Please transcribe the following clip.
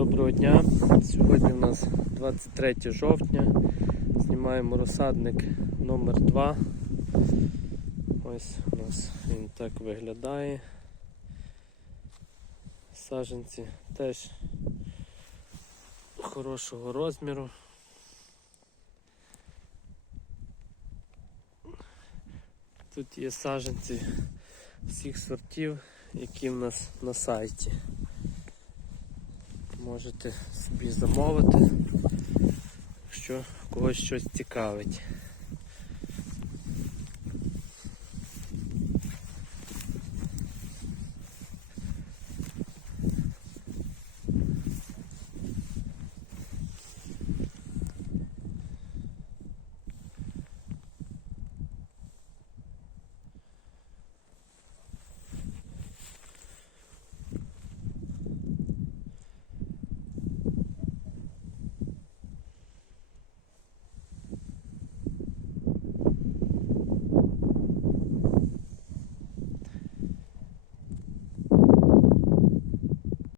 Доброго дня. Сьогодні у нас 23 жовтня. Знімаємо розсадник номер 2 Ось у нас він так виглядає. Саженці теж хорошого розміру. Тут є саженці всіх сортів, які в нас на сайті. Можете собі замовити, якщо когось щось цікавить.